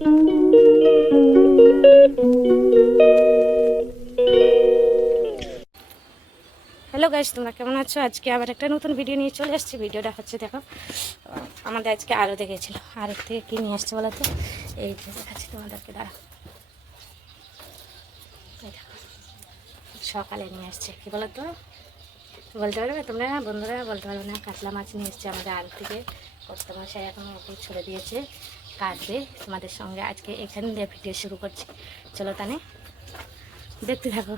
Hello guys, তোমরা কেমন আছো? আজকে আবার একটা নতুন ভিডিও নিয়ে চলে আসছি। ভিডিওটা হচ্ছে, দেখো, আমাদের আজকে আরও দেখেছিল। আরও থেকে কী নিয়ে আসছে বলো তো? এই যে দেখাচ্ছি তোমাদেরকে, দাঁড়া। এই দেখো, সকালে নিয়ে আসছে কি বলো তো? বলতে পারবে তোমরা? বন্ধুরা বলতে পারবে না। কাতলা মাছ নিয়ে এসছে আমাদের আরও থেকে। কর্তা মশাই এখন ওকে ছড়ে দিয়েছে, কাটবে। তোমাদের সঙ্গে আজকে এখান দিয়ে ভিডিও শুরু করছি। চলো তানে দেখতে থাকো।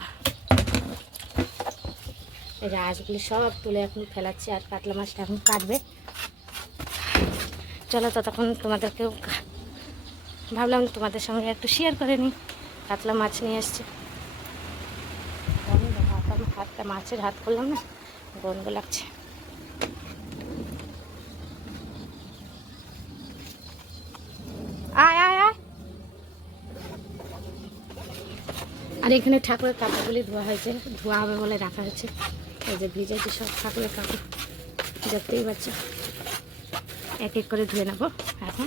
এই যে আঁশগুলি সব তুলে এখন ফেলাচ্ছি, আর কাতলা মাছটা এখন কাটবে। চলো ততক্ষণ তোমাদেরকেও ভাবলাম তোমাদের সঙ্গে একটু শেয়ার করে নিই। কাতলা মাছ নিয়ে এসছি। হাতটা মাছের হাত করলাম না, গন্ধ লাগছে। আয় আয় আয়। আর এখানে ঠাকুরের কাপড়গুলি ধোয়া হয়েছে, ধোয়া হবে বলে রাখা হয়েছে। এই যে ভিজেছে সব ঠাকুরের কাপড়, দেখতেই পাচ্ছ। এক এক করে ধুয়ে নেবো এখন।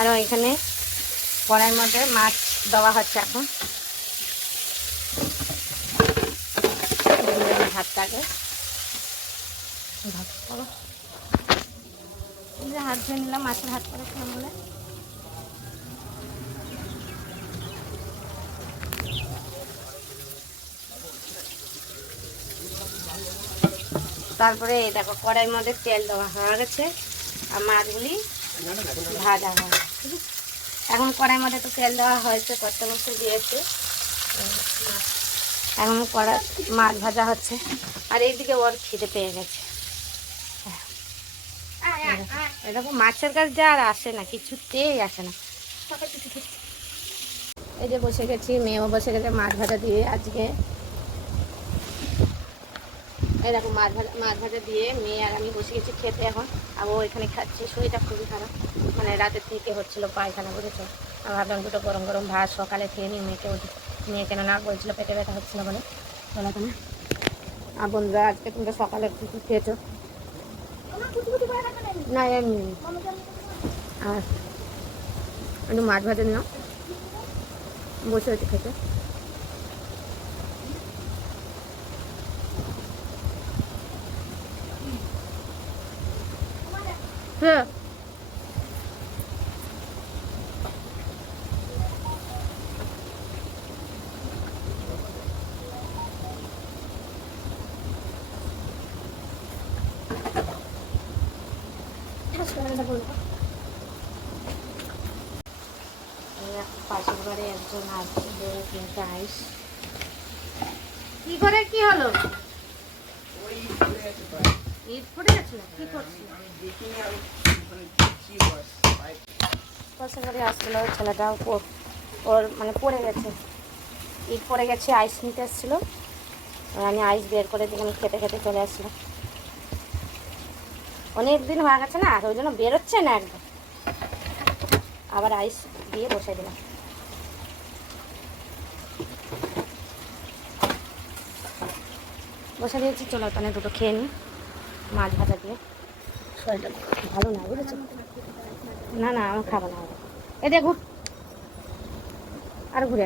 আরও এখানে কড়াইয়ের মধ্যে মাছ দেওয়া হচ্ছে এখন। হাতটাকে হাত ধুয়ে নিলাম, মাছের হাত করেছিলাম বলে। তারপরে এই দেখো, কড়াইয়ের মধ্যে তেল দেওয়া হয়ে গেছে আর মাছগুলি ভাজা হয়। এখন কড়াইয়ের মধ্যে তো তেল দেওয়া হয়েছে, কর্তা মশলা দিয়েছে। এখন মাছ ভাজা হচ্ছে। আর এইদিকে ওর খিদে পেয়ে গেছে। এরকম মাছের কাছ দিয়ে আর আসে না, কিছুতেই আসে না। এই যে বসে গেছি, মেয়েও বসে গেছে মাছ ভাজা দিয়ে আজকে। এই দেখো মাছ ভাজা দিয়ে মেয়ে আর আমি বসে গেছি খেতে এখন। আর ও এখানে খাচ্ছে। শরীরটা খুবই খারাপ, মানে রাতের থেকে হচ্ছিলো পায়খানা, বুঝেছো। আর ভাবলাম দুটো গরম গরম ভাত সকালে খেয়ে নিই। মেয়ে কেন না বলছিল পেটে ব্যথা হচ্ছিলো বলে। বলো কেন? আর বন্ধুরা, আজকে তোমরা সকালে কী খেয়েছো? না এমনি। আর একটু মাছ ভাজা নিও, বসে হচ্ছে খেতে। হ্যাঁ, পাশের বাড়ি একজন আসছে, কিনতে আইস। কি করে কি হলো? ঈদ পড়ে গেছিল, কি করছি? পাশের বাড়ি আসছিল ছেলেটা, ওর মানে পড়ে গেছে, ঈদ পড়ে গেছে, আইস নিতে এসেছিলো। আমি আইস বের করে দিলাম, খেতে খেতে চলে আসছিলাম। অনেক দিন হয়ে গেছে না, ওই জন্য বেরোচ্ছে না একদম। আবার আইস দিয়ে বসে দিলাম। বসে দিয়েছি, চলো তাহলে দুটো খেয়ে নিই মাছ ভাজা দিয়ে। শরীরটা ভালো না, বুঝেছো? না না, আমি খাবো না। এ দেখুন, আর ঘুরে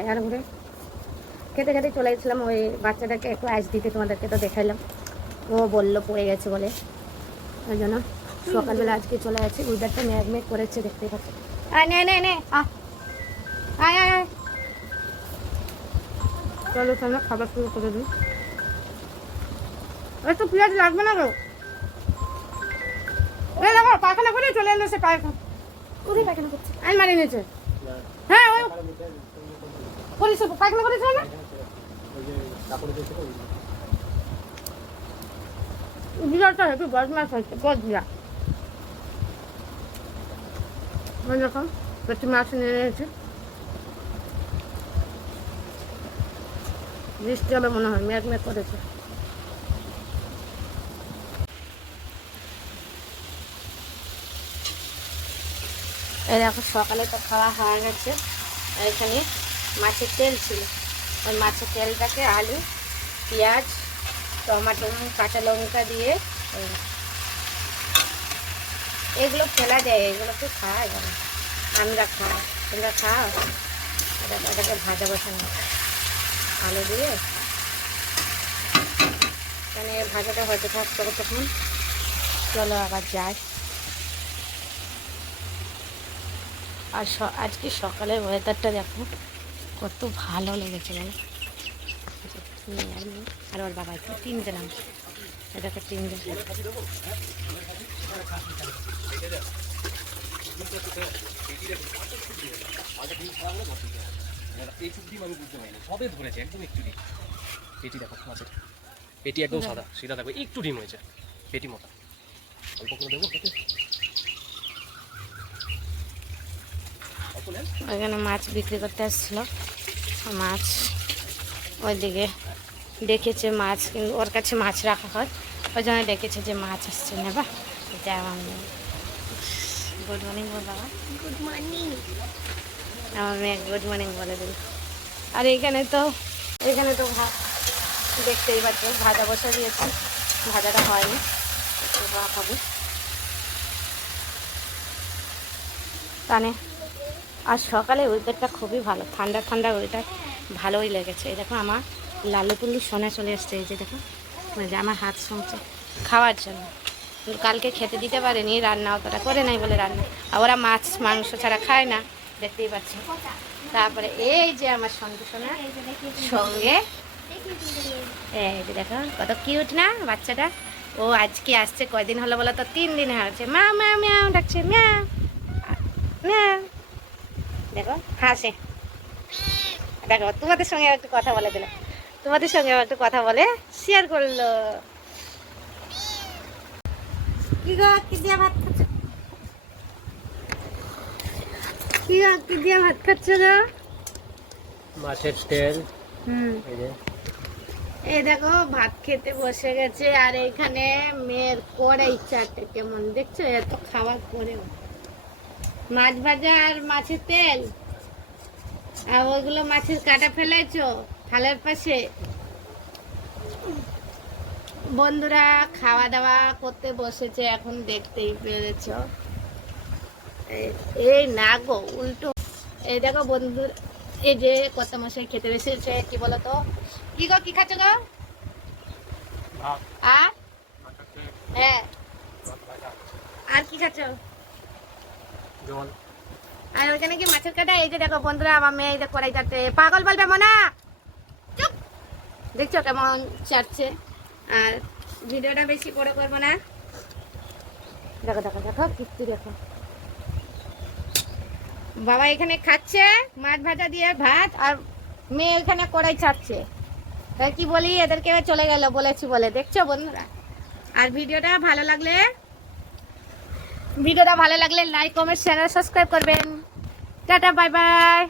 খেতে খেতে চলে গেছিলাম। ওই বাচ্চাটাকে একটু আইস দিতে, তোমাদেরকে তো দেখাইলাম। ও বললো পড়ে গেছে বলে, ওই জন্য সকালবেলা আজকে চলে গেছে। উইদারটা মেঘ করেছে, দেখতেই পাচ্ছি। আয় নে নে নে, আয় আয় আয়। চলো তাহলে খাবার শুরু করে দিই। একটু পেঁয়াজ লাগবে না গো? দেখো পায়খানা করে চলে এলো সে। কোথায় পায়খানা করছে? আমি মারি নিয়েছে। হ্যাঁ, ওই করিস পায়খানা করেছিল না? বিড়ালটা একটু বদমাস হয়েছে, বদবিড়া। দেখো পেটি মাছ নিয়ে নিয়েছে। বৃষ্টি হবে মনে হয়, মেঘ করেছে। এই দেখো, সকালে তো খাওয়া হয়ে গেছে। এখানে মাছের তেল ছিল, ওই মাছের তেলটাকে আলু, পেঁয়াজ, টমাটো, কাঁচা লঙ্কা দিয়ে এগুলো ফেলা যায়, এগুলো তো খাওয়া যায় না। আমরা খাই, তোমরা খাও। এটাকে ভাজা বসানো আলু দিয়ে, মানে ভাজাটা হয়তো থাকতো তখন। চলো আবার যাই। আর আজকে সকালের ওয়েদারটা দেখো কত ভালো লেগেছে বলো। আর ওর বাবা একটু তিনজন আমি, এটাকে তিনজন। সবে ধরেছে একদম একটু ডিম। পেটি দেখো মাছের, পেটি একদম সাদা, সেটা দেখো একটু ডিম হয়েছে, পেটি মোটা। অল্প করে দেবো ওইখানে মাছ বিক্রি করতে আসছিল, মাছ ওইদিকে ডেকেছে মাছ, কিন্তু ওর কাছে মাছ রাখা হয়, ওই জন্য ডেকেছে যে মাছ আসছে নেবা। যা গুড মর্নিং বল বাবা। Good morning. আমার মেয়ে গুড মর্নিং বলে দিল। আর এখানে তো ভাত দেখতেই পাচ্ছ, ভাজা বসা দিয়েছি, ভাজাটা হয়নি, হবে কানে। আর সকালে ওয়েদারটা খুবই ভালো, ঠান্ডা ঠান্ডা ওয়েদার, ভালোই লেগেছে। এই দেখো আমার লালু পুল্লু সোনা চলে এসছে, এই যে দেখো, ওই যে আমার হাত শুনছে খাওয়ার জন্য। কালকে খেতে দিতে পারেনি, রান্না অতটা করে নাই বলে রান্না, আর ওরা মাছ মাংস ছাড়া খায় না, দেখতেই পাচ্ছি। তারপরে এই যে আমার সন্তু সোনা সঙ্গে, এই যে দেখো কত কিউট না বাচ্চাটা। ও আজকে আসছে, কয়দিন হলো বলো তো? 3 দিন হয়েছে। মা মা ম্যাও ডাকছে, ম্যাও ম্যাও। দেখো হাসে, দেখো তোমাদের সঙ্গে একটু কথা বলে দিল, তোমাদের সঙ্গে একটু কথা বলে শেয়ার করলো। কি গো, কি দিয়ে ভাত খাচ্ছ? কি গো, কি দিয়ে ভাত খাচ্ছ গো? মাছের তেল। এই দেখো ভাত খেতে বসে গেছে, আর এইখানে মেয়ের কড়াই চাটে কেমন দেখছো, এত খাওয়ার পরেও মাছ ভাজা আর মাছের তেল, আর ওইগুলো মাছের কাটা ফেলাইছো থালের পাশে। বন্ধুরা খাওয়া দাওয়া করতে বসেছে, এখন দেখতেই পেরেছ। এই না গো উল্টো, এই দেখো বন্ধু, এই যে কত মশাই খেতে বসেছে। কি বলতো, কি গো, কি খাচ্ছ গো? আর হ্যাঁ, আর কি খাচ্ছ? আর ওইখানে কি মাছের কাটা। এই যে দেখো বন্ধুরা, আমার মেয়ে এই যে কড়াই চাটতে, পাগল বলবে মনা, চুপ। দেখছো কেমন চাটছে। আর ভিডিওটা বেশি বড় করবো না, দেখো দেখো দেখো কীর্তি দেখো। বাবা এখানে খাচ্ছে মাছ ভাজা দিয়ে ভাত, আর মেয়ে এখানে কড়াই চাটছে। তাই কি বলি, এদেরকে চলে গেল বলেছি বলে, দেখছো বন্ধুরা। আর ভিডিওটা ভালো লাগলে লাইক কমেন্ট শেয়ার সাবস্ক্রাইব করবেন। Tata bye bye.